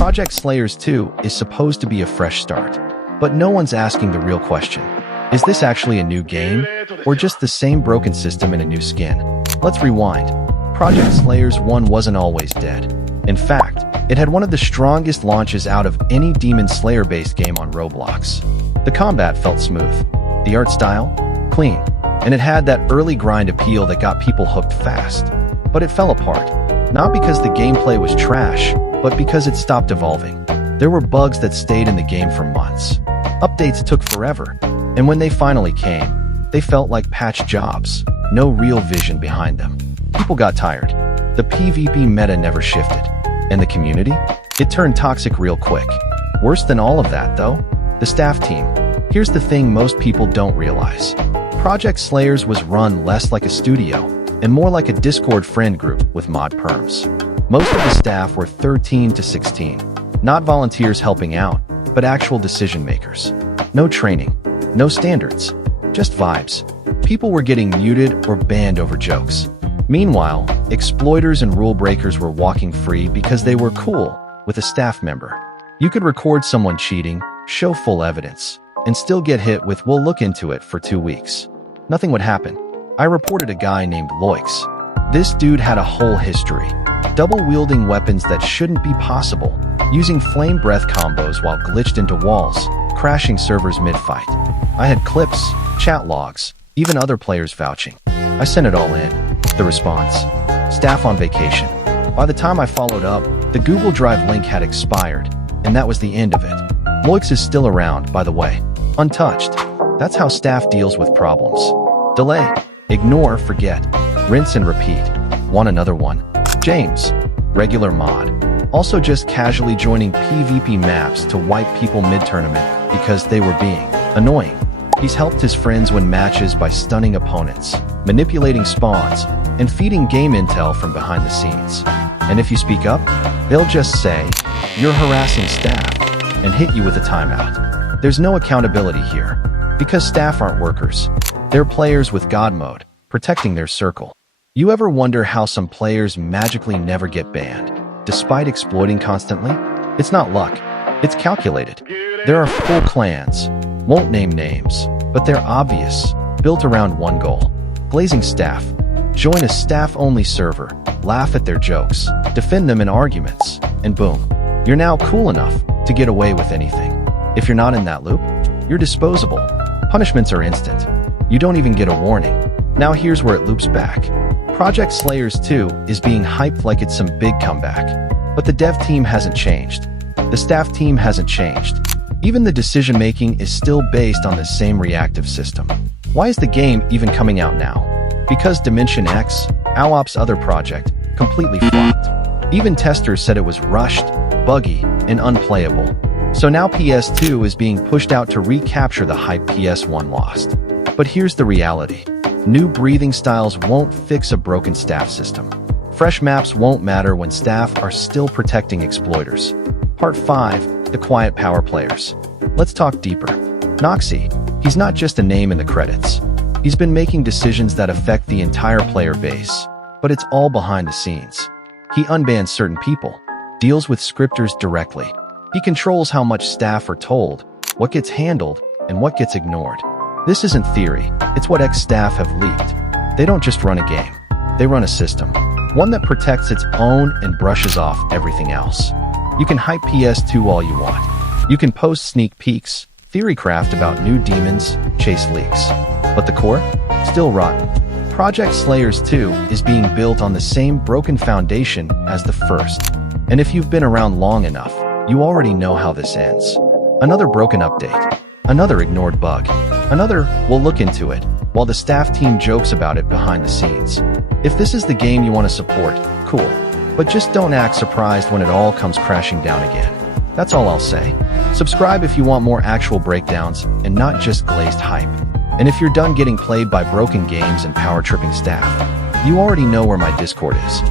Project Slayers 2 is supposed to be a fresh start, but no one's asking the real question. Is this actually a new game, or just the same broken system in a new skin? Let's rewind. Project Slayers 1 wasn't always dead. In fact, it had one of the strongest launches out of any Demon Slayer-based game on Roblox. The combat felt smooth, the art style, clean, and it had that early grind appeal that got people hooked fast. But it fell apart, not because the gameplay was trash, but because it stopped evolving. There were bugs that stayed in the game for months. Updates took forever, and when they finally came, they felt like patch jobs, no real vision behind them. People got tired. The PvP meta never shifted. And the community? It turned toxic real quick. Worse than all of that, though, the staff team. Here's the thing most people don't realize. Project Slayers was run less like a studio and more like a Discord friend group with mod perms. Most of the staff were 13 to 16, not volunteers helping out, but actual decision makers. No training, no standards, just vibes. People were getting muted or banned over jokes. Meanwhile, exploiters and rule breakers were walking free because they were cool with a staff member. You could record someone cheating, show full evidence, and still get hit with "we'll look into it" for 2 weeks. Nothing would happen. I reported a guy named Loix. This dude had a whole history. Double-wielding weapons that shouldn't be possible, using flame breath combos while glitched into walls, crashing servers mid-fight. I had clips, chat logs, even other players vouching. I sent it all in. The response: staff on vacation. By the time I followed up, the Google Drive link had expired, and that was the end of it. Loix is still around, by the way, untouched. That's how staff deals with problems. Delay, ignore, forget, rinse and repeat. Want another one? James, regular mod, also just casually joining PvP maps to wipe people mid-tournament because they were being annoying. He's helped his friends win matches by stunning opponents, manipulating spawns, and feeding game intel from behind the scenes. And if you speak up, they'll just say, "You're harassing staff," and hit you with a timeout. There's no accountability here, because staff aren't workers. They're players with God mode, protecting their circle. You ever wonder how some players magically never get banned, despite exploiting constantly? It's not luck, it's calculated. There are full clans, won't name names, but they're obvious, built around one goal: glazing staff. Join a staff-only server, laugh at their jokes, defend them in arguments, and boom, you're now cool enough to get away with anything. If you're not in that loop, you're disposable. Punishments are instant. You don't even get a warning. Now here's where it loops back. Project Slayers 2 is being hyped like it's some big comeback. But the dev team hasn't changed. The staff team hasn't changed. Even the decision-making is still based on the same reactive system. Why is the game even coming out now? Because Dimension X, OWOP's other project, completely flopped. Even testers said it was rushed, buggy, and unplayable. So now PS2 is being pushed out to recapture the hype PS1 lost. But here's the reality. New breathing styles won't fix a broken staff system. Fresh maps won't matter when staff are still protecting exploiters. Part 5, the quiet power players. Let's talk deeper. Noxy, he's not just a name in the credits. He's been making decisions that affect the entire player base, but it's all behind the scenes. He unbans certain people, deals with scripters directly. He controls how much staff are told, what gets handled, and what gets ignored. This isn't theory, it's what ex-staff have leaked. They don't just run a game, they run a system. One that protects its own and brushes off everything else. You can hype PS2 all you want. You can post sneak peeks, theorycraft about new demons, chase leaks. But the core? Still rotten. Project Slayers 2 is being built on the same broken foundation as the first. And if you've been around long enough, you already know how this ends. Another broken update. Another ignored bug. Another "we'll look into it," while the staff team jokes about it behind the scenes. If this is the game you want to support, cool. But just don't act surprised when it all comes crashing down again. That's all I'll say. Subscribe if you want more actual breakdowns and not just glazed hype. And if you're done getting played by broken games and power-tripping staff, you already know where my Discord is.